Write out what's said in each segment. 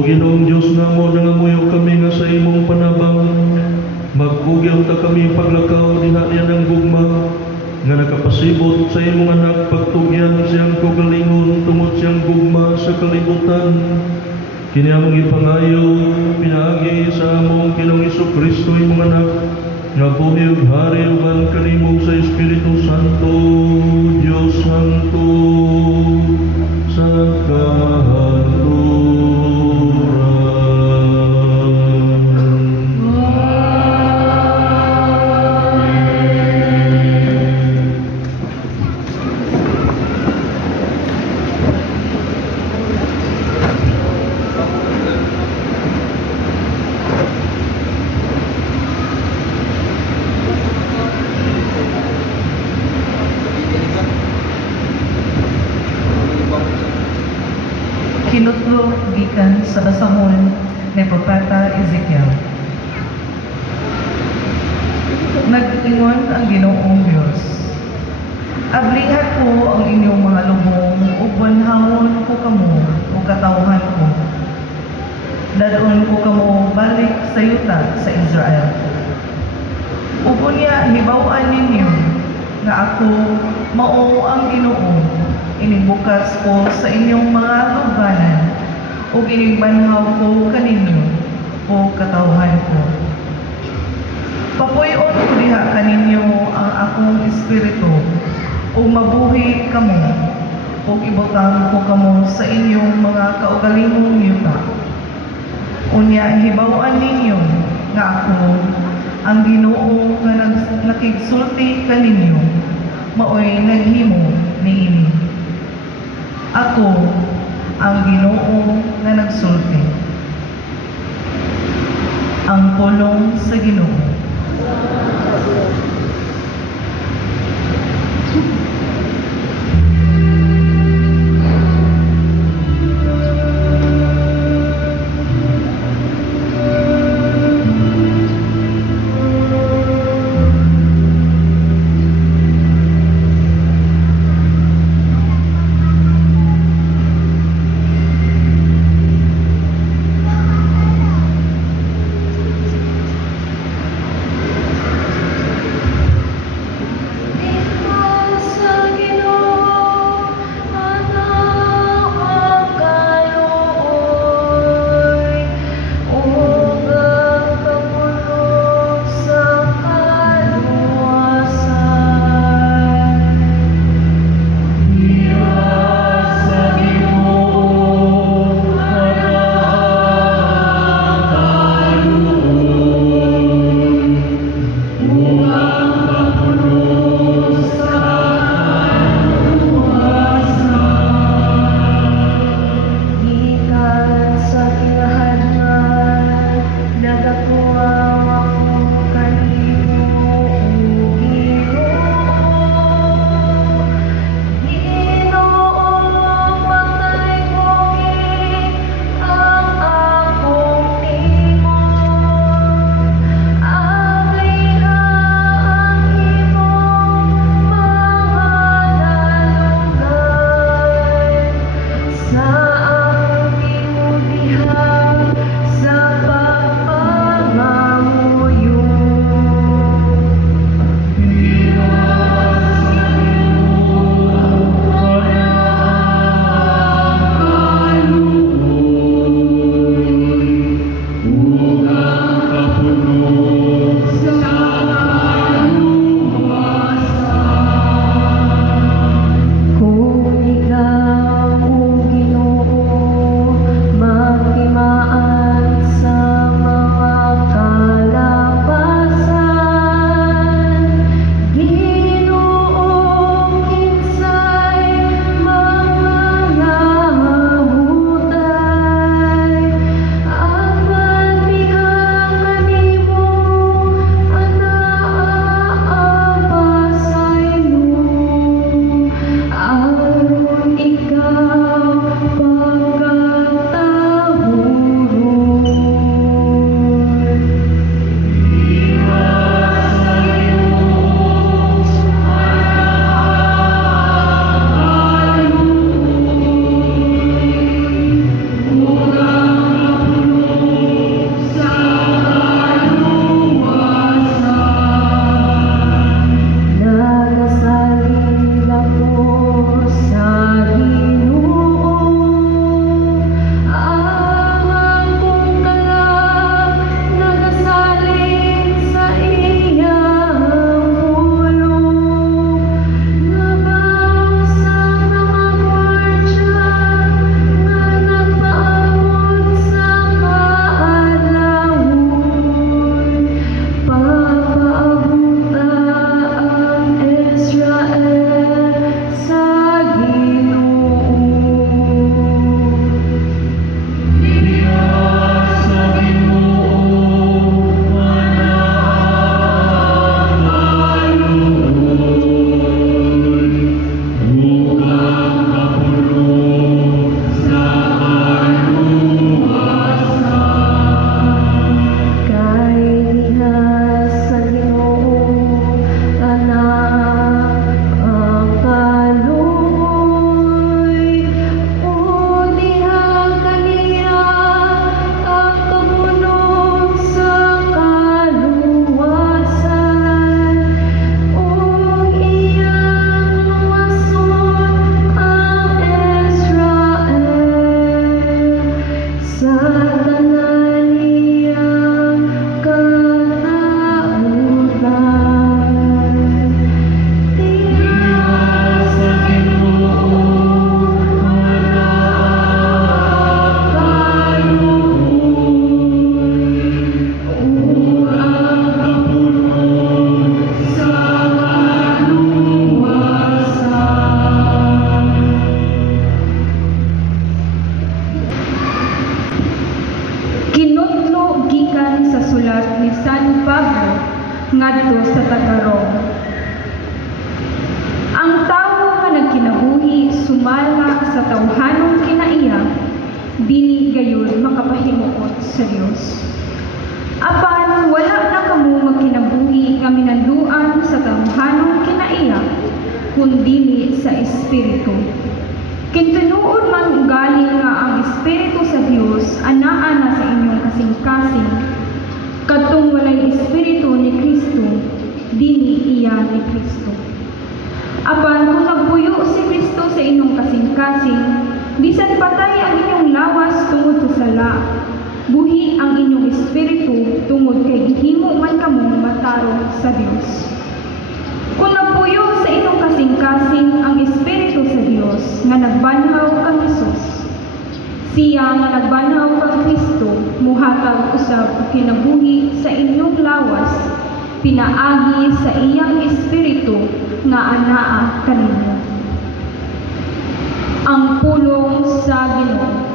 O Ginoong Diyos namo nangamuyo kami nga sa imong panabang, magkugyaw ta kami paglakaw diha niya ng gugma, nga nakapasibot sa imong anak pagtugyan siyang kaugalingon tungod siyang gugma sa kalibutan. Kini among ipangayo, pinaagi sa among Ginoong Jesucristo imong anak, nga buhi ug hari uban kanimo sa Espiritu Santo, Dios Santo, sa kamahaluran. Kinutlo gikan sa basahon ni Propeta Ezekiel. Nag-ingon ang Ginoong Diyos, ablihat ko ang inyong mga lubong ug banhawon ko kamo ug katawhan ko. Dadon ko kamo balik sa yuta sa Israel. Ug unya hibaw-an ninyo nga ako mao ang Ginoo. Inibukas ko sa inyong mga lubanan ug inigbanhaw ko kaninyo o katawhan ko. Papuyon ko diha kaninyo ang akong espiritu ug mabuhi kamo ug ibutang ko kamo sa inyong mga kaugalingong yuta. Unya hibaw-an ninyo nga ako ang Ginoo nga nakigsulti kaninyo maoy naghimo niini. Ako ang Ginoo nga nagsulti. Ang pulong sa Ginoo. ni San Pablo ngadto sa taga-Rome. Ang tawo nga nagkinabuhi sumala sa tawhanong kinaiya, dili gayon makapahimuot sa Dios. Apan wala na kamo magkinabuhi nga minanduan sa tawhanong kinaiya, kundi sa Espiritu. Kintunuod man ugali nga ang Espiritu sa Dios anaa na sa inyong kasing-kasing, kadtong walay Espiritu ni Kristo, dili iya ni Kristo. Apan kung nagpuyo si Kristo sa inyong kasing-kasing, bisan patay ang inyong lawas tungod sa sala, buhi ang inyong espiritu tungod kay gihimo man kamo matarong sa Dios. Kung nagpuyo sa inyong kasing-kasing ang espiritu sa Dios nga nagbanhaw kang Hesus, siya nga nagbanhaw kang Kristo muhatag usab og kinabuhi sa inyong lawas, pinaagi sa iyang espiritu nga anaa kanimo. Ang pulong sa Ginoo.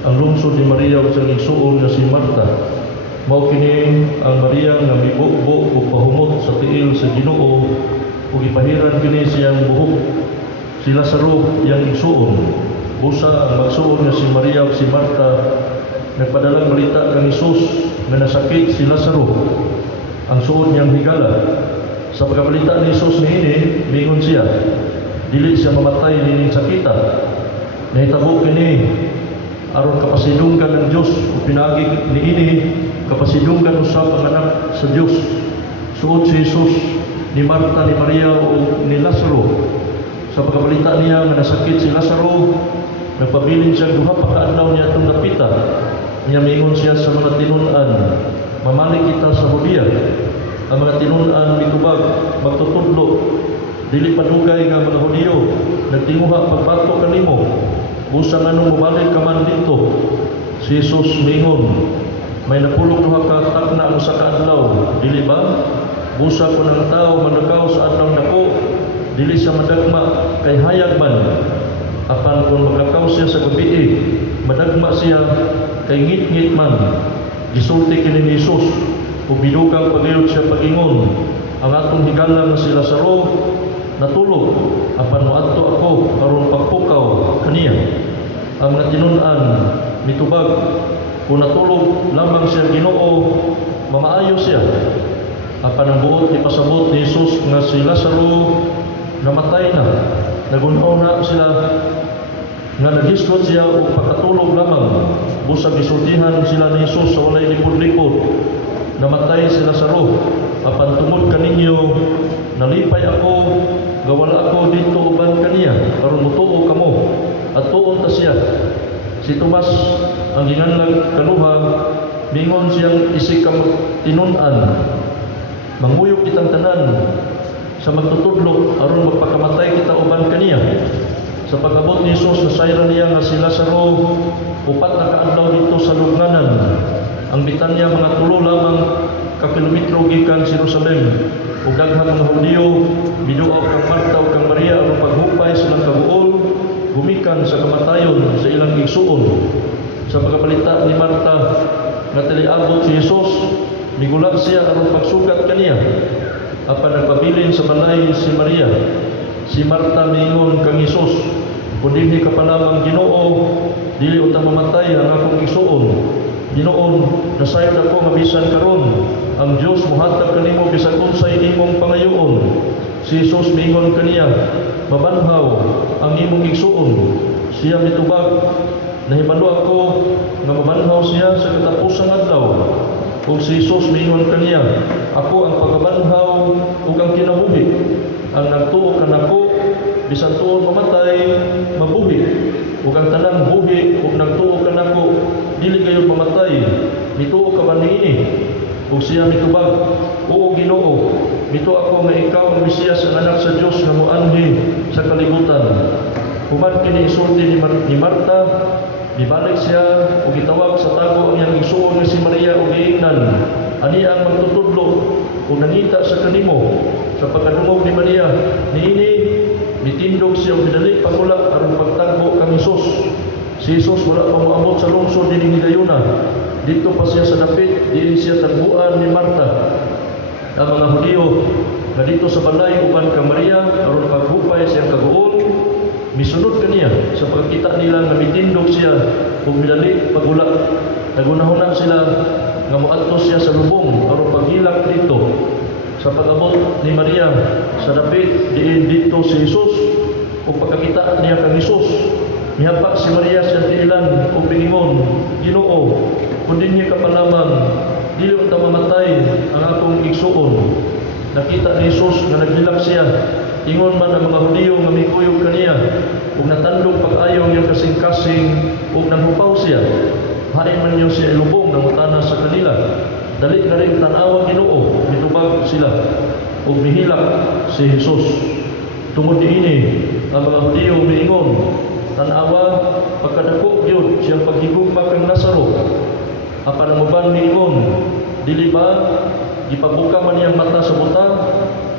Ang lungsod ni Maria ug sa igsuon nga si Marta. Mao kini ang Maria nga mibubo ug pahumot sa tiil sa Ginoo ug ipahiran kini siyang buhok. Si Lazaro yang igsuon. Busa ang magsuon nga si Maria ug si Marta nagpadalang balita kang Hesus nga nasakit si Lazaro. Ang suon niyang higala. Sa pagkabalita ni Hesus niini, mingon siya, dili siya mamatay nining sakita. Nahitabo kini aron kapasidunggan ng Dios o pinagi niini kapasidunggan usab ang anak sa Dios. Suod si Hesus ni Marta, ni Maria o ni Lazaro. Sa pagkabalita niya nga nasakit si Lazaro, nagpabilin siya duha pa ka adlaw niya itong napita. Niya mingon siya sa mga tinun-an, mamali kita sa Hudiya. Ang mga tinun-an mitubag magtutudlo, dili padugay nga mga Hudiyo nagtinguha pagbato kanimo. Busa nga nung mabalik ka man dito, si Jesus mingon, may napulong duha ka takna ang sa kaadlaw, dili ba? Busa ko ng tao managaw sa adlaw nako, dili siya madagma kay hayag man. Apan kung magakaw siya sa gabi, madagma siya kay ngit-ngit man. Gisulti kini ni Jesus, ug bidugang pagayod siya pagingon, ang atong higala nga si Lazaro natulog, apan moadto ako aron pagpukaw kaniya. Ang mga tinun-an mitubag, kung natulog lamang siya Ginoo, mamaayo siya. Apan ang buot ipasabot ni Jesus nga si Lazaro namatay na. Nagunaw na sila nga nagisgot siya o pagkatulog lamang. Busag isultihan sila ni Jesus sa walay likod-likod. Namatay si Lazaro. Apan tungod kaninyo, nalipay ako, gawala ako dito uban kaniya, aron mutuo kamo, at tuon ta siya. Si Tomas, ang ginganlag kanuha, mingon siyang isik ka tinun-an, manguyog kitang tanan sa magtutudlo, aron magpakamatay kita uban kaniya. Sa pag-abot ni Jesus, nasayra niya nga si Lazaro, upat na kaadlaw dito sa lubnganan. Ang Betania mga 3 lamang ka kilometro gikan Jerusalem. ug daghang mga Hudyo biduaw kang Marta ug kang Maria aron paghupay silang kabuol gumikan sa kamatayon sa ilang igsuon. Sa pagkabalita ni Marta nga tiliabot si Jesus, migulat siya aron pagsugat kaniya. Apan nagpabilin sa balay si Maria. Si Marta miingon kang Jesus, "Kung dinhi ka pa lamang Ginoo, dili unta mamatay ang akong igsuon. Ginoon, nasayod ako nga bisan karon ang Dios mohatag kanimo bisan unsay imong pangayoon." Si Jesus miingon kaniya, "Mabanhaw ang imong igsuon." Siya mitubag, "Nahibalo ako nga mabanhaw siya sa katapusang adlaw." Ug si Jesus miingon kaniya, "Ako ang pagabanhaw ug ang kinabuhi. Ang nagtuo kanako bisan tuon mamatay, mabuhi. Ug ang tanang buhi ug nagtuo kanako dili gayud mamatay. Mituo ka ba niini?" Ug siya mitubag, "Oo Ginoo, mituo ako nga ikaw ang Mesiyas ang anak sa Dios nga moanhi sa kalibutan." Human kini isulti ni Marta, ibalik siya ug gitawag sa tago ang iyang igsuon nga si Maria ug giingnan, "Ani ang magtutudlo ug nangita sa kanimo." Sa pagkadungog ni Maria niini, mitindog siya ug midali pagulak aron pagtagbo kang Hesus. Si Jesus wala pa moabot sa lungsod dinhi Hidayuna. Dito pa siya sa dapit, diin siya tagbuan ni Marta. Ang mga Hudyo nga dito sa balay uban kang Maria aron paghupay siyang kaguol, misunod kaniya sa pagkita nila nga mitindog siya ug midali pagulak. Nagunahuna sila nga moadto siya sa lubong aron paghilak dito. Sa pag-abot ni Maria sa dapit diin dito si Jesus ug pagkakita niya kang Jesus, mihapak si Maria sa tiilan ug pingingon, "Ginoo, kung dinhi ka pa lamang, dili unta mamatay ang akong igsuon." Nakita ni Jesus nga naghilak siya. Ingon man ang mga Hudyo nga mikuyog kaniya ug natandog pag-ayo niyang kasing-kasing ug nanghupaw siya. Hain man niyo siya ilubong nangutana sa kanila. Dali na rin tanawa Ginoo, mitubag sila ug mihilak si Jesus. Tungod niini ang mga Hudyo miingon, "Tanawa pagkadako gyud siyang paghigugma kang Lazaro." Apan ang uban miingon, "Dili ba gipabuka man niyang mata sa buta?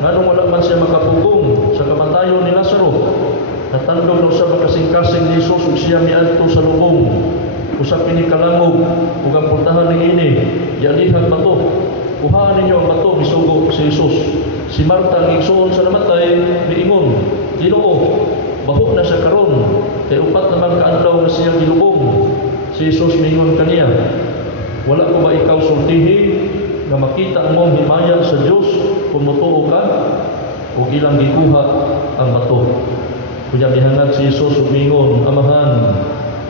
Nganong wala man siya makapugong sa kamatayon ni Lazaro?" Natandog na usab ang kasing-kasing ni Jesus ug siya miadto sa lubong. Usab kini kalangog ug ang puntahan niini, "Yalihag bato." Kuhaan ninyo ang bato, misugo si Jesus. Si Marta ang igsuon sa namatay miingon, "Ginoo, baho na siya karon, kay upat naman kaadlaw na siya gilubong." Si Jesus miingon kaniya, "Wala ko ba ikaw sultihi nga makita mo himaya sa Dios kung motuo ka?" O ilang gikuha ang bato. Kunya mihangad si Jesus ug miingon, "Amahan,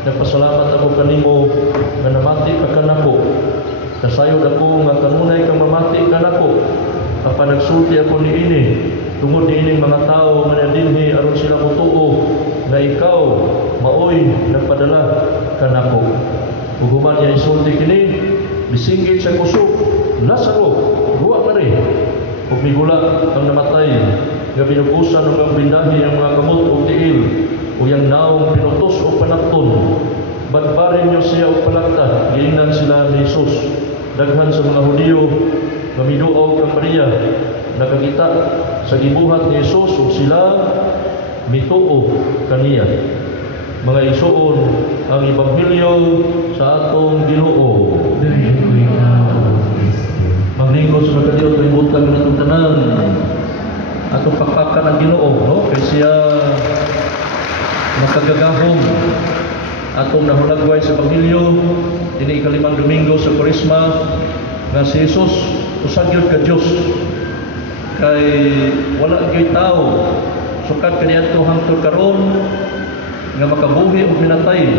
nagpasalamat ako kanimo nga namati ka kanako. Nasayod ako nga kanunay kang mamati kanako. Apan nagsulti ako niini tungod niining mga tao nga nadinhi aron sila motuo nga ikaw maoy nagpadala kanako." Ug human niya isulti kini, bisinggit sa kusog, "Lazaro, ruwa na rin." Ug migula ang namatay nga binubusan ug ang binahi ang mga kamot ug tiil ug yang naong pinutos o panakton. Badbarin niyo siya og palakta, giingnan sila ni Jesus. Daghan sa mga Hudyo nga miduaw kang Maria nakakita sa gibuhat ni Jesus ug sila mituo kaniya. Mga igsuon, ang Ebanghelyo sa atong Ginoo. Maglingkod sa Kadiyo kay butang natong tanan. Atong pakpakan ang Ginoo, no? Kay siya makagagahom atong nahulagway sa Ebanghelyo dinhi ikalimang Domingo sa Kwaresma nga si Jesus usag gyud ka Dios. Kay wala gyud tao sukat kaniadto hangtod karon nga makabuhi og minatay.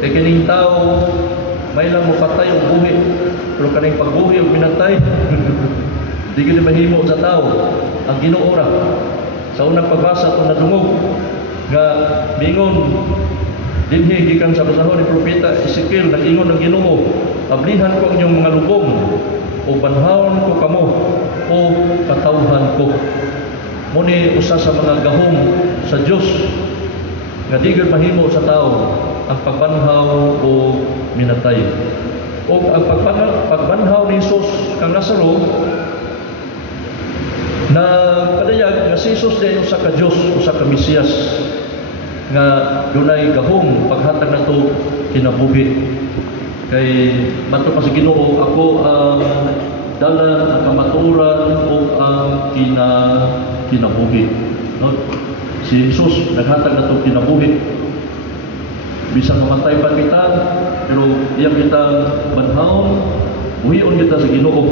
Kay kining tao may lang mapatay og buhi, pero kaning pagbuhi og minatay di gyud mahimo sa tao. Ang Ginoo ra sa unang pagbasa atong nadungog nga mingon dinhi gikan sa basahon ni propeta Ezekiel, nag-ingon ang Ginoo, "Ablihan ko ang inyong mga lubong o banhawon ko kamo o katawhan ko." Muni usa sa mga gahom sa Dios nga di gyud mahimo sa tao ang pagbanhaw o minatay. O ang pagbanhaw ni Jesus kang Lazaro si Jesus din usa ka Dios, usa ka Mesiyas nga dunay gahom paghatag nato kinabuhi. Kay mato pa sa Ginoo, ako ang dalan, ang kamatuoran o ang kinabuhi. No? Si Jesus naghatag nato kinabuhi. Bisang mamatay pa kita, pero iyang kita banhaon, buhion kita sa Ginoo.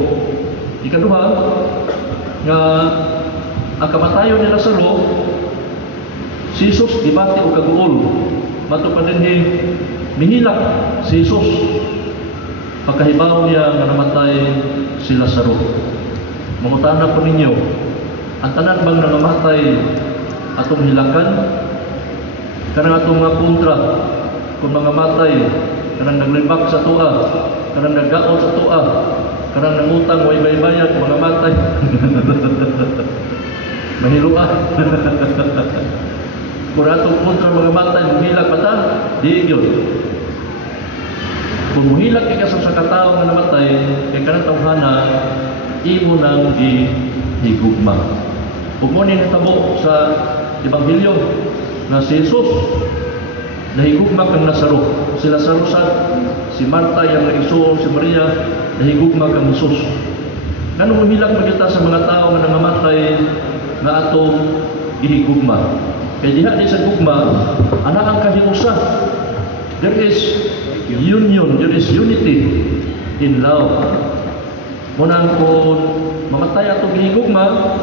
Ikaduha, nga ang kamatayon ni Lazaro, si Jesus dibati o kaguol. Mato pa din mihilak si Jesus pagkahibaw niya nga namatay si Lazaro. Mangutana po ninyo, ang tanan bang nangamatay atong hilakan? Kanang atong mga puntra, kung mga matay, kanang naglibak sa tua, kanang naggaot sa tua, kanang nangutang way baybayad, mga matay. Mahiluan. Kung atong kontra mga matay, muhilak pa ta, di yun. Kung muhilak ka sa katao nga namatay, kay kanang tawhana, imo nang gihigugma. Kung mo nitabo sa Ebanghelyo na si Jesus, nahigugma kang Lazaro. Si Lazaro si Marta yang naigsoon, si Maria, nahigugma kang Jesus. Ganun muhilak magita sa mga tao nga nangamatay nga atong gihigugma. Kaya diha di sa gugma, ana ang kahiusa. There is union, there is unity in love. Munang kung mamatay atong gihigugma,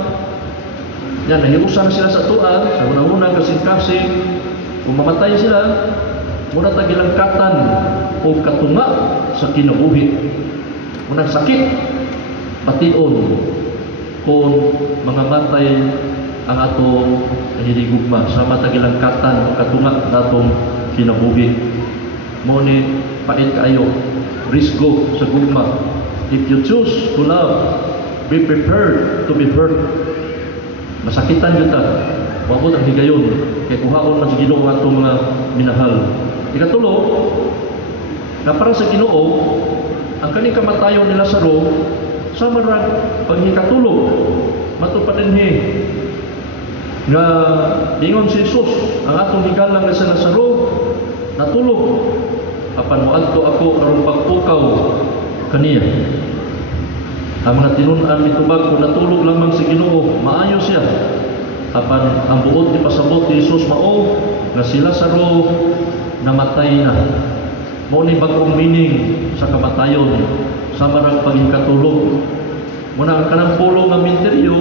yan, nahiusa na sila sa tuan, sa unang-unang kasing-kasing. Kung mamatay sila, muna tagilangkatan o katunga sa kinabuhi. Munang sakit, pation kung mga matay ang atong hinigugma sa matagilangkatan o katunga natong kinabuhi. Mo ni pait kayo, risgo sa gugma. If you choose to love, be prepared to be hurt. Masakitan yun ta. Wabot ang higayon. Kaya kuhaon man sa Ginoo atong mga minahal. Ikatulo, na para sa Ginoo, ang kaning kamatayon ni Lazaro, sa marag paghikatulog. Matupadenhi nga ingon si Jesus, ang atong higalang na sa Lazaro, natulog. Apan moadto ako aron pagpukaw kaniya. Ang mga tinun-an mitubag kung natulog lamang si Ginoo, maayo siya. Apan ang buot ni pasabot ni Jesus mao nga si Lazaro namatay na. Mao ni bagong meaning sa kamatayon sa marang paghikatulog. Muna ang kanang pulo nga minteryo,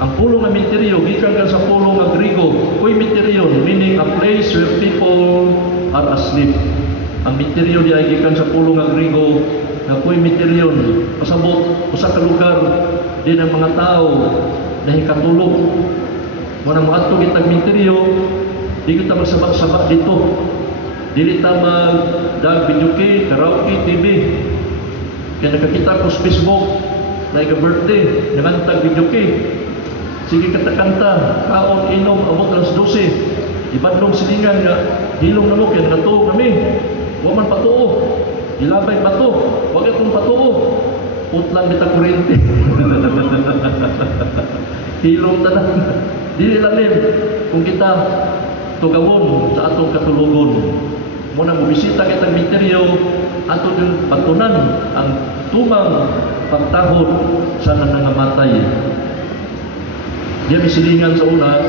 ang pulo nga minteryo gikan ka sa pulo nga Griego, koimeterion, meaning a place where people are asleep. Ang minteryo di ay gikan sa pulo nga Griego nga koimeterion, pasabot usa ka lugar din ang mga tao nahikatulog. Muna moadto gitag minteryo, di kita magsabak-sabak dito. Dili ta mag-dag video kay karaoke TV. Kaya nakakita ko sa Facebook na birthday, nangantag video kay. Sige kanta-kanta, kaon, inom, abot alas 12. Ibadlong silingan nga, hilong na mo, kaya natuo kami. Huwag man patuo. Ilabay pato. Huwag itong patuo. Utlan kita kurente. Hilong tanan. Dili lalim. Kung kita tugawon sa atong katulugon. Muna bubisita kitang misteryo, ato din patunan ang tumang pagtahod sa nanangamatay. Diya misilingan sa una,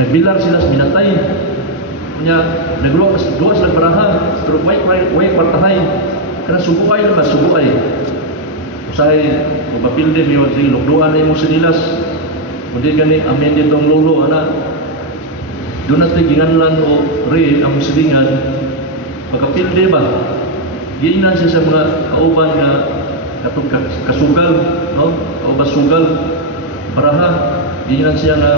nagbilar sila sa minatay. Kanya, nagluwas ng baraha, pero way kwartahay. Karena subuay naman, subuay. Usahay, kung mapilde, may wag sige, lukduan na mo sinilas. Kundi gani, amin ditong lolo, anak. Doon natin ginganlan o re ang musilingan, pagkapilde ba? Giinan siya sa mga kauban nga katong kasugal, no? Kauban sugal, paraha, giinan siya na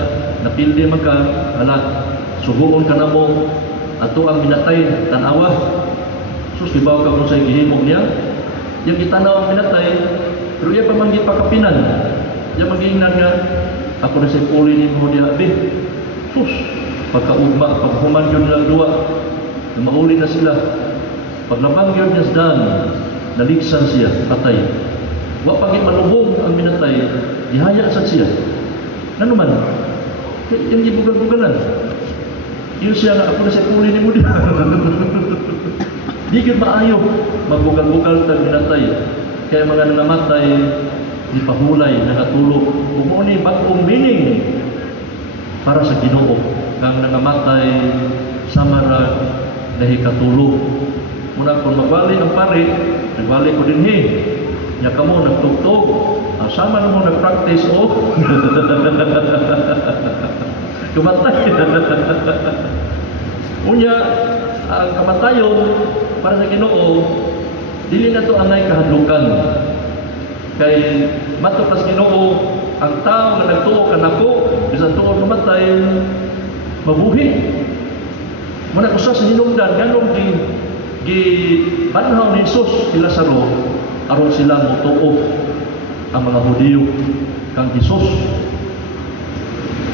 napilde man ka, ala, subuon ka na mo, ato ang minatay, tanawa. Sus, dibaw ka kung sa'yo gihimog niya, yung itanaw ang minatay, pero iya pa manggit pakapinan, iya magiinan nga, ako na sa'yo puli ni mo diya, sus, pagkaugma, paghuman yun lang duwa, na mauli na sila. Paglabang yun niya naligsang siya, patay. Wa pagi malubong ang minatay, ihaya sa siya. Ano man? Yung gibugal-bugalan. Yun siya nga, ako na siya kuli ni mo din. Di gyud maayo magbugal-bugal tag minatay. Kaya mga nangamatay ipahulay nangatulog. Ug ni bag-ong meaning para sa Ginoo kang nangamatay samara nahikatulog. Muna kung magbali ang pare, nagbali ko dinhi. Nya kamo nagtugtog. Sama na mo nag-practice o kumatay. Unya ang kamatayon para sa Ginoo dili na to angay kahadlukan. Kay matupas Ginoo ang tao nga nagtuo kanako bisan tuo mamatay mabuhi. Muna usa sa hinungdan nganong gi banhaw ni Jesus si Lazaro aron sila motuo ang mga Hudiyo kang Jesus.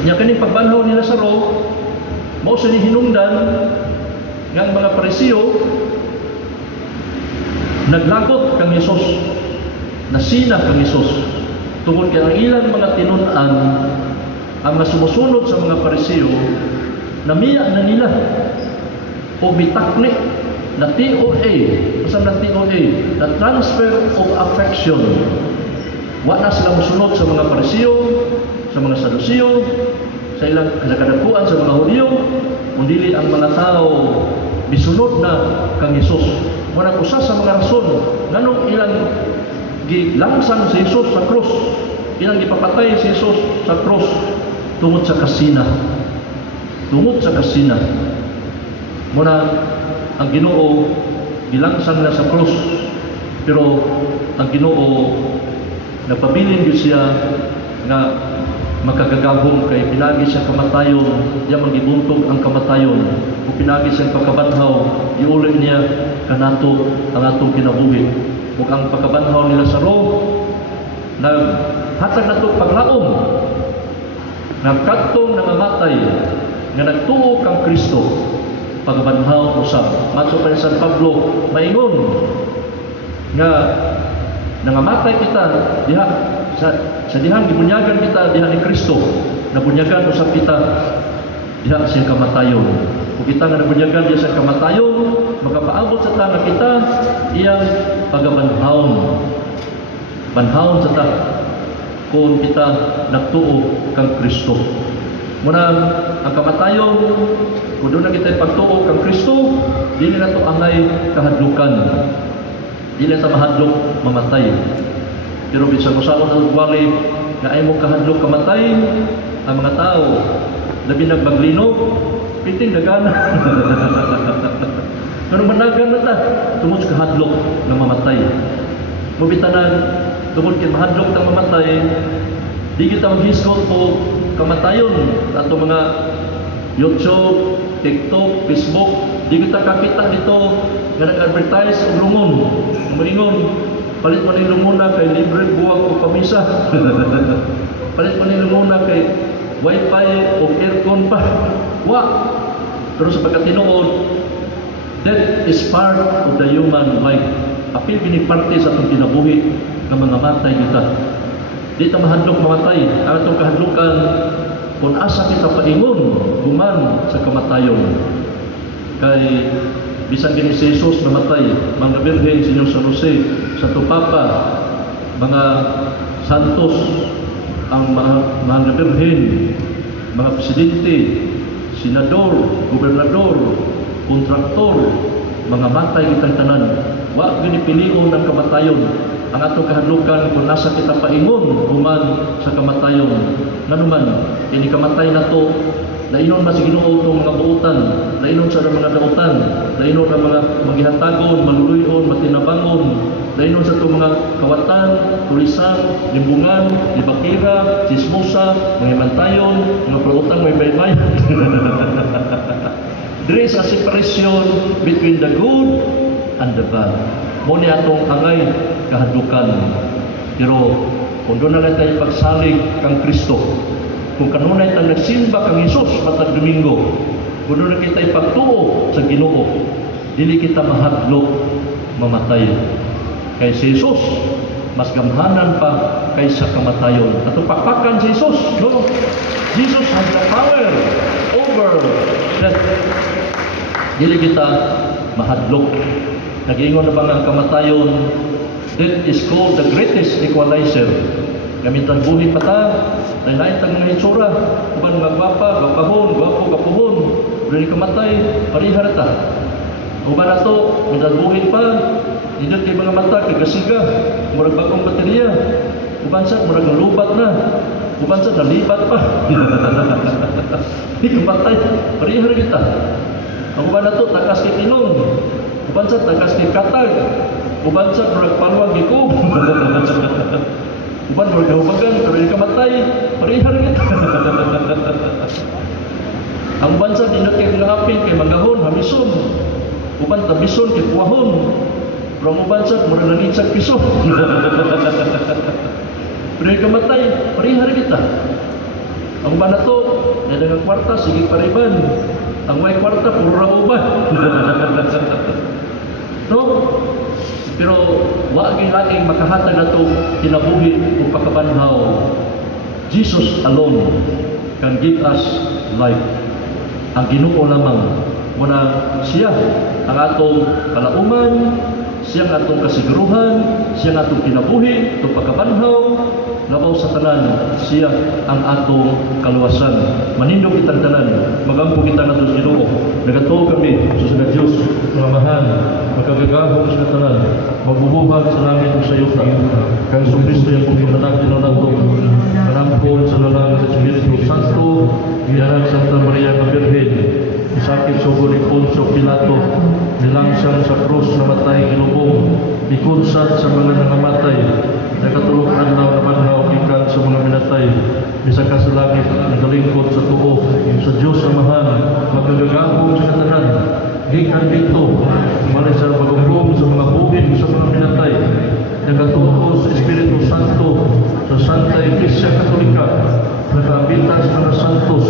Nya kini pagbanhaw ni Lazaro mao sa ni hinungdan nga ang mga Pariseo naglagot kang Jesus, nasina kang Jesus tungod kay ang ilang mga tinun-an ang mga sumusunod sa mga Pariseo namiya na nila o bitakni na TOA, pasang na TOA, na transfer of affection. Wa na sila musunod sa mga Pariseo, sa mga Saduceo, sa ilang kadagkuan sa mga Hudiyo, kundi ang mga tao bisunod na kang Jesus. Muna usa sa mga rason nganong ilang gilangsang si Jesus sa krus, ilang gipapatay si Jesus sa krus tungod sa kasina. Tungod sa kasina. Muna ang Ginoo gilangsang na sa krus, pero ang Ginoo nagpabilin gyud siya nga makagagahom kay pinagi siya kamatayon, diya magibuntog ang kamatayon. Kung pinagi siya pagkabanhaw, iuli niya kanato ang atong kinabuhi. Ug ang pagkabanhaw ni Lazaro naghatag nato paglaom nagkadtong nangamatay nga nagtuo kang Kristo pagbanhaw usab. Mato pa ni San Pablo maingon nga nangamatay kita diha sa dihang gibunyagan kita diha ni Kristo, nabunyagan usab kita diha sa kamatayon. Kung kita nga nabunyagan diha sa kamatayon, makapaabot sa ta kita iyang pagabanhawon. Banhawon sa ta kung kita nagtuo kang Kristo. Muna ang kamatayon, kung doon na kita pagtuo kang Kristo, dili na to angay kahadlukan. Dili sa mahadlok mamatay. Pero bisan mo sa unang wali na ay mo kahadlok kamatay, ang mga tao labi nagbaglino, piting dagana. Pero managan na ta, tungod sa kahadlok na mamatay. Mubitanan, tungod kay mahadlok na mamatay, di kita maghiskot po kamatayon ato mga YouTube, TikTok, Facebook, di kita kakita dito nga nag-advertise og lungon. Moingon, palit mo ni lumuna kay libre buwag o pamisa. Palit mo ni lumuna kay wifi o aircon pa. Wa. Pero sa pagkatinuod, death is part of the human life. Apil biniparte sa atong kinabuhi nga mga matay kita. Di ta mahadlok mamatay. Ang atong kahadlukan kung asa kita paingon human sa kamatayon. Kay bisan kini si Jesus namatay, mga birhen, Senyor San Jose, Santo Papa, mga santos, ang mga birhen, mga presidente, senador, gobernador, kontraktor, mga matay kitang tanan. Wa ginipilion ng kamatayon. Ang atong kahadlukan kung nasa kita paingon human sa kamatayon. Nanuman, ini kamatay na to, lainon ba sa Ginoo itong mga buutan, lainon sa mga dautan, lainon ang mga maghihantagon, maluluyon, matinabangon, lainon sa itong mga kawatan, tulisan, limbungan, libakira, sismosa, mga himantayon, mga prautang may baybay. There is a separation between the good and the bad. Muna atong angay kahadlukan. Pero kung doon na lang tayo pagsalig kang Kristo, kung kanunay tayo nagsimba kang Jesus matag Domingo, kung doon na kita ipagtuo sa Ginoo, dili kita mahadlok mamatay. Kay si Jesus, mas gamhanan pa kaysa kamatayon. At pakpakan si Jesus, no? Jesus has the power over death. Dili kita mahadlok. Nag-ingon na ba nga ang kamatayon? Death is called the greatest equalizer. Gamitan buhi pa ta, lain-lain tang mga itsura, uban mga gwapa, gwapahon, gwapo, kapuhon, ulan kamatay, parihar ta. Uban na to, buhi pa, hindot kay mga mata, kay gasiga, murag bagong baterya, uban sa, murag nalubat na, uban sa, nalibat pa. Di kamatay, parihar kita. Ang uban na to, takas kay tilong, uban sa, takas kay katag, uban sa, murag palwag ikaw. Uban mo kahubagan, pero yung kamatay, parihar kita. Ang bansa din na kayo ngapin kay magahon, hamison. Uban tabison kay puwahon. Pero ang bansa, mura nanitsag piso. Pero yung kamatay, parihar kita. Ang uban na to, nadang kwarta, sige pariban. Ang may kwarta, puro rauban. No? Pero wagi laging makahatag na ito kinabuhi o pagkabanhaw. Jesus alone can give us life. Ang Ginoo lamang muna siya ang atong kalauman, siya ang atong kasiguruhan, siya ang atong kinabuhi, itong pagkabanhaw, labaw sa tanan, siya ang atong kaluwasan. Manindog kitang tanan, magampo kita na ito Ginoo. Nagatuo kami sa Diyos, mga mahal, magkagagahong sa tanan, magbubuhat sa langit o sa yuta. Kang Kristo yung pagkakanak tinanagtog, manampon sa lalang sa Espiritu Santo, iyanag Santa Maria ng Birhen, isakit sugo ni Poncio Pilato, nilangsang sa krus na matay ilubong, ikunsat sa mga nangamatay, nakatulog adlaw na banhaw ikan sa mga minatay, bisag ka sa langit, nagalingkod sa tuo, sa Diyos ang mahal, magagagahong sa katanan, gikan dito, umalis sa pagugong sa mga bubig sa mga minatay, nagatuto sa Espiritu Santo, sa Santa Iglesia Katolika, nagkabitan sa mga santos,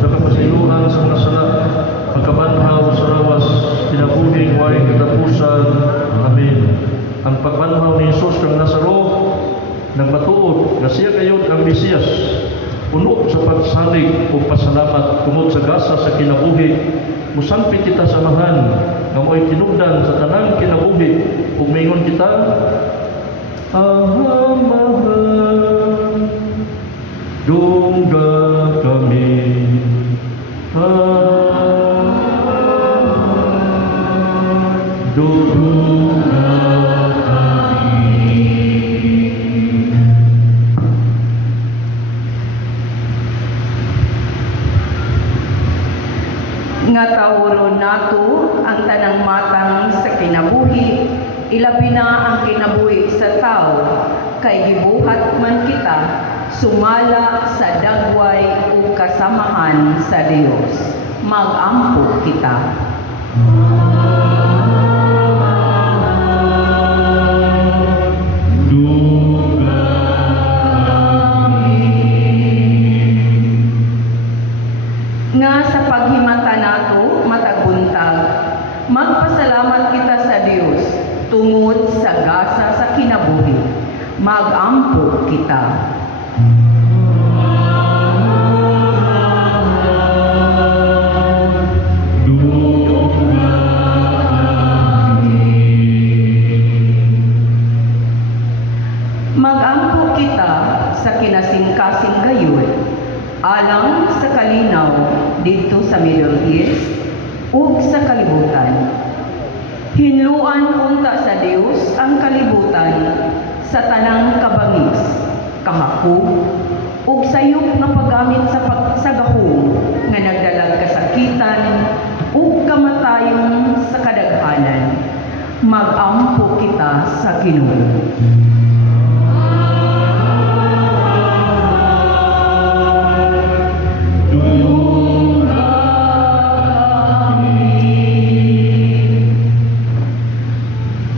sa kapasiluhan sa mga sala, pagkabanhaw sa rawas, pinabuning way katapusan. Amen. Ang pagbanhaw ni Jesus kang Nazaro, nagmatuod na siya kayo ang Mesiyas, puno sa pagsalig o pasalamat tungod sa gasa sa kinabuhi, musampi kita samahan, nga mo'y tinugdan sa tanang kinabuhi, ug maingon kita, Amahan, dungga kami, dungga kami. Nga tawuro nato ang tanang matang sa kinabuhi, ilabi na ang kinabuhi sa tao, kay gibuhat man kita, sumala sa dagway o kasamahan sa Dios. Mag-ampo kita. Nga sa paghimata nato matagbuntag, magpasalamat kita sa Dios tungod sa gasa sa kinabuhi. Mag-ampo kita. Mag-ampo kita sa kinasingkasing gayon, alang sa kalinaw dito sa Middle East ug sa kalibutan. Hinluan unta sa Dios ang kalibutan sa tanang kabangis, kahako, ug sayop nga paggamit sa gahom nga nagdalag kasakitan ug kamatayon sa kadaghanan. Mag-ampo kita sa Ginoo.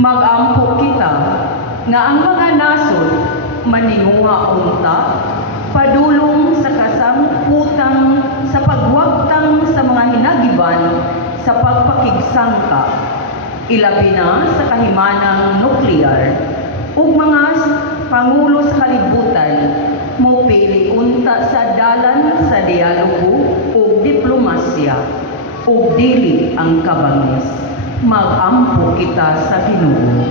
Mag-ampo kita nga ang mga nasod maninguha unta, padulong sa kasamputang sa pagwagtang sa mga hinagiban sa pagpakigsangka, ilabi na sa kahimanang nuklear ug mga Pangulo sa kalibutan, mopili unta sa dalan sa dialogo o diplomasya o dili ang kabangis. Magampo kita sa Ginoo.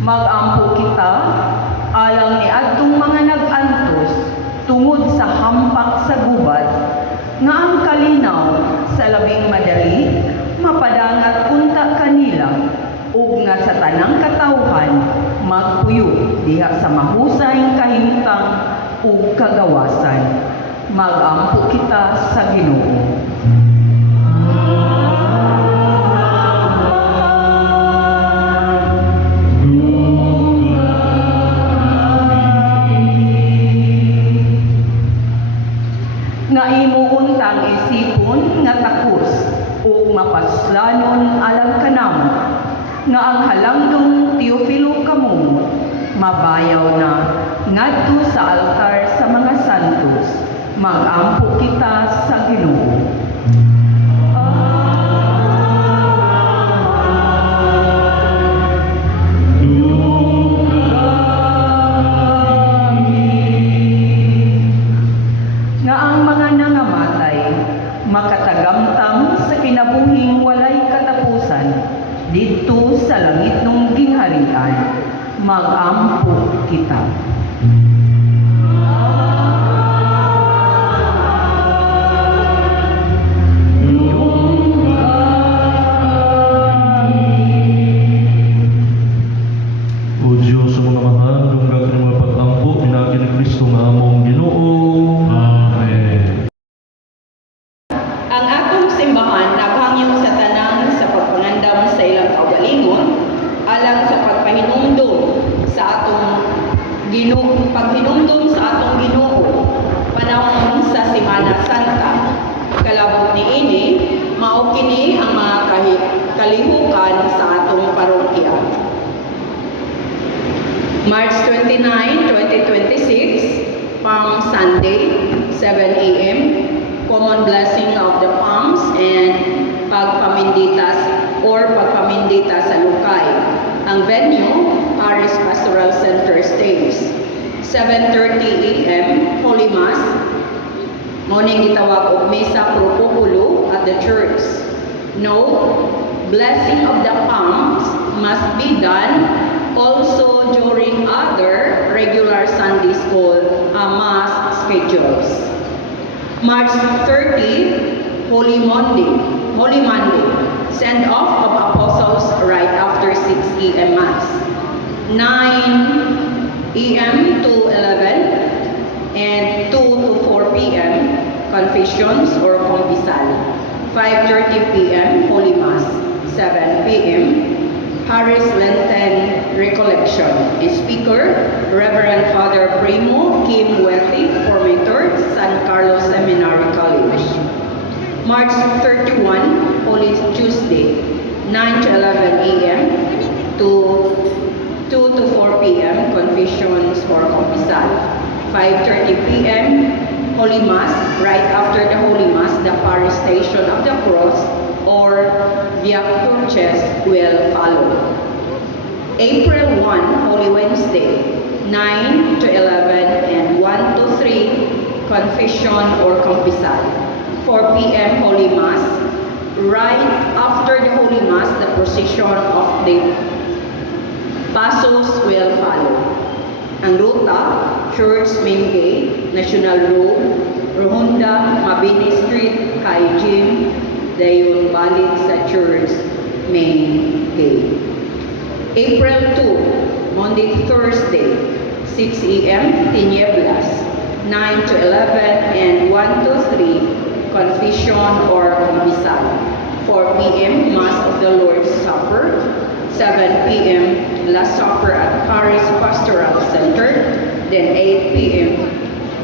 Magampo kita alang ni adtong mga nag-antos tungod sa hampak sa gubat nga ang kalinaw sa labing madali mapadangat unta kanila ug nga sa tanang katawhan magpuyo diha sa mahusay kahimtang ug kagawasan. Magampo kita sa Ginoo. Nga imo untang isipon nga takos o mapaslanon alang kanamo nga ang halangdong Teofilo kamo mabayaw na ngadto sa altar sa mga santos. Magampo kita sa Ginoo. Nga ang mga nangamatay makatagamtang sa kinabuhing walay katapusan didto sa langit ng gingharian. Magampo kita. O Diyos sa mga mahal, dungga ka ng mga patampo, pinagi ni Kristo nga among Ginoo. Amen. Ang atong simbahan naghangyo sa tanan sa pagpangandam sa ilang kaugalingon alang sa pagpahinumdom sa atong paghinumdom sa atong Ginoo panahon sa Semana Santa. Kalabot niini mao kini ang mga kalihukan sa atong parokya. March 29, 2026, Palm Sunday, 7 a.m. Common blessing of the palms and pagpaminditas sa Lukay. Ang venue, Paris Pastoral Center Stays. 7:30 a.m. Holy Mass. Morning gitawag og Mesa Pro Populo at the church. Note, blessing of the palms must be done also during other regular Sunday school mass schedules. March 30, Holy Monday, send off of apostles right after 6 a.m. Mass. 9 a.m. to 11 and 2 to 4 p.m. confessions or kumpisal. 5:30 p.m. Holy Mass. 7 p.m. Paris Lenten Recollection. A speaker, Reverend Father Primo Kim Wethi, Formator, San Carlos Seminary College. March 31, Holy Tuesday, 9 to 11 a.m. to 2 to 4 p.m. Confessions or Kumpisal. 5:30 p.m. Holy Mass. Right after the Holy Mass, the Paris Station of the Cross or Via Cruces will follow. April 1, Holy Wednesday, 9 to 11 and 1 to 3, Confession or Kumpisal. 4 p.m. Holy Mass. Right after the Holy Mass, the procession of the Pasos will follow. Ang ruta, Church Main Gate, National Road, Rohunda, Mabini Street, kay Jim, dayon balik sa Church Main Gate. April 2, Monday to Thursday, 6 a.m. Tinieblas, 9 to 11 and 1 to 3, Confession or Kumpisal. 4 p.m. Mass of the Lord's Supper. 7 p.m. Last Supper at Paris Pastoral Center. Then 8 p.m.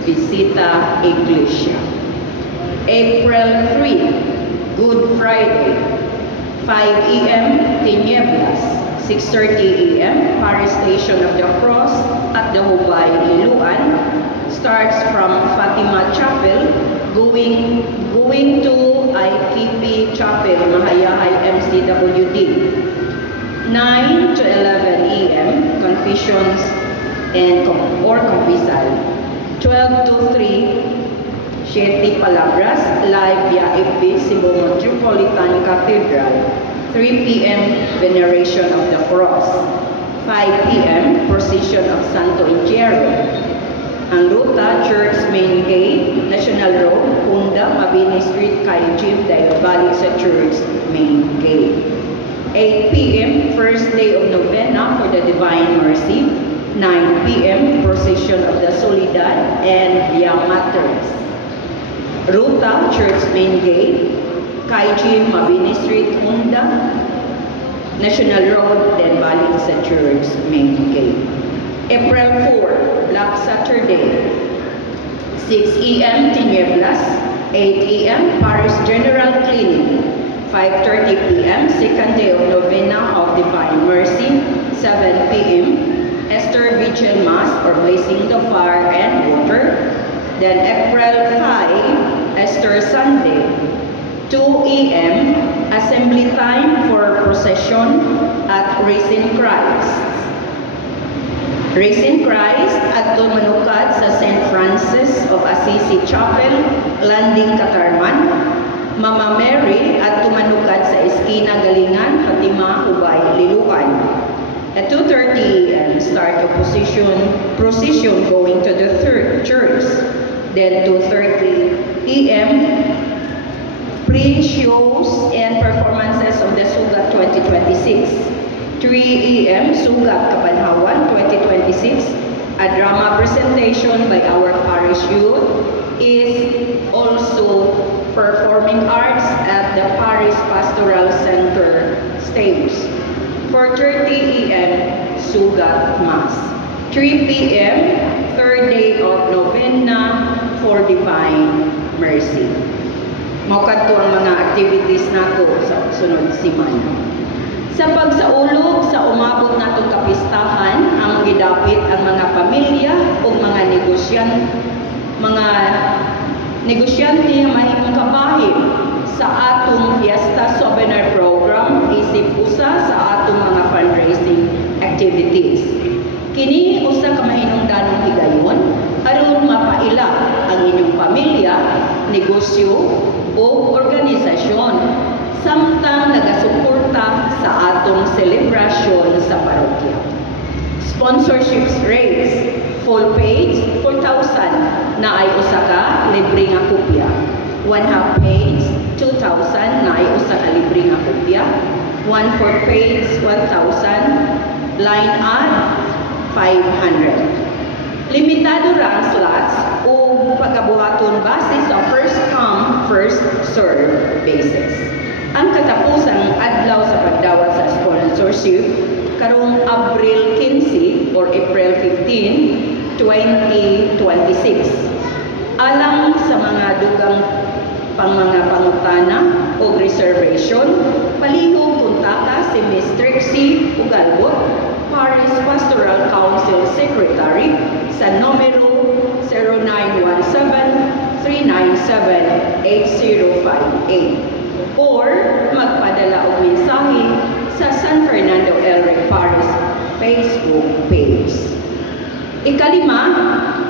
Visita Iglesia. April 3, Good Friday. 5 a.m. Tinieblas. 6:30 a.m. Paris Station of the Cross at the Hubay, Liloan. starts from Fatima Chapel going to IKP Chapel, Mahayahay MCWD. 9 to 11 a.m. confessions or confessal. 12 to 3 7 Palabras live via FB Cebu Metropolitan Cathedral. 3 p.m. veneration of the cross. 5 p.m. procession of Santo Entierro. Ang ruta, Church Main Gate, National Road, Hunda, Mabini Street, Kalijib, dahil balik sa Church Main Gate. 8 p.m. first day of novena for the Divine Mercy. 9 p.m. procession of the Soledad and Via Matres. Ruta, Church Main Gate, Kaijin, Mabini Street, Hunda, National Road, then balik sa Church Main Gate. April 4, Black Saturday, 6 a.m. Tinieblas, 8 a.m. Paris General Clinic, 5:30 p.m. second day of novena of Divine Mercy, 7 p.m. Esther Vigil Mass or Blessing the Fire and Water. Then April 5, Esther Sunday, 2 a.m. assembly time for procession at Risen Christ. Risen Christ at Manukad sa St. Francis of Assisi Chapel, Landing Katarman. Mama Mary at Manukad sa Eskina Galingan, Fatima, Hubay, Liluan. At 2:30 a.m. start of procession going to the third church. Then 2:30 a.m. pre-shows and performances of the Sugat 2026. 3 a.m. Sugat Kabanhawan 2026. A drama presentation by our parish youth is also performing arts at the Parish Pastoral Center stage. 4:30 a.m. Sugat Mass. 3 p.m. third day of novena for Divine Mercy. Maukadto ang mga activities nato sa sunod simana. Sa pagsaulog sa umabot natong kapistahan, ang gidapit ang mga pamilya o mga negosyante mahimong kabahid sa atong Fiesta Souvenir Program isip usa sa atong mga fundraising activities. Kini usa ka mahinungdanong higayon aron mapaila ang inyong pamilya, negosyo o organisasyon samtang nagasuporta sa atong selebrasyon sa parokya. Sponsorships rates, full page 4,000 na ay usa ka libre nga kopya. One half page 2,000 na ay usa ka libre nga kopya. 1/4 page 1,000, line ad 500. Limitado ra ang slots o pagkabuhaton base sa first come, first serve basis. Ang katapusang adlaw sa pagdawat sa sponsorship karong April 15 or April 15, 2026. Alang sa mga dugang mga pangutana o reservation, palihog kontakta si Ms. Trixie Ugalbot, Parish Pastoral Council Secretary sa numero 0917-397-8058 or magpadala og mensahe sa San Fernando Elrec Parish Facebook page. Ikalima,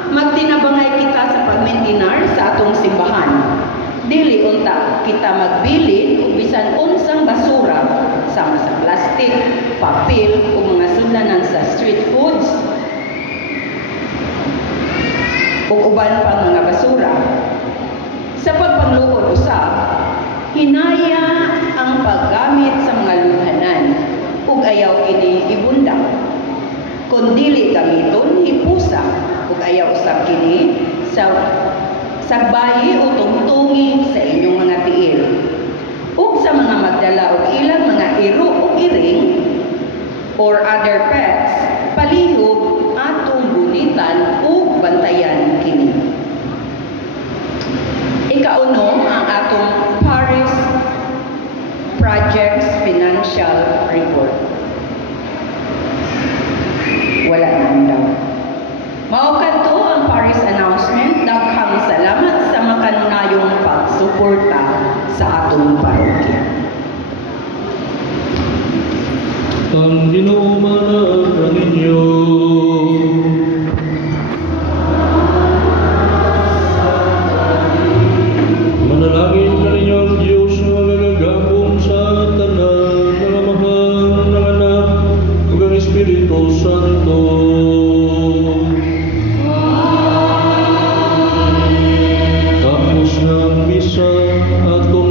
magtinabangay kita sa pagmentinar sa atong simbahan. Dili unta kita magbilin og bisan unsang basura sama sa plastic, papel o mga sundanan sa street foods o uban pang mga basura. Sa pagpanglukod usab, hinaya ang paggamit sa mga lunghanan ug ayaw kini ibunda. Kung dili gamiton, hipusa ug ayaw usab kini sa sagbayi o tungtungi sa inyong mga tiil. Ug sa mga magdala og ilang mga iro o iring or other pets, palihog atong gunitan ug bantayan kini. Ikaunom ang atong Parish Projects Financial Report. Wala na daw. Mao kadto ang Parish Announcement pagsuporta sa atong parokya. Ang Ginoo manag ninyo. Manalangin ka ninyo ang Diyos na magagagambong sa tanan ng Amahang ng Anak ug ang Espiritu Santo. Tapos ng misa ato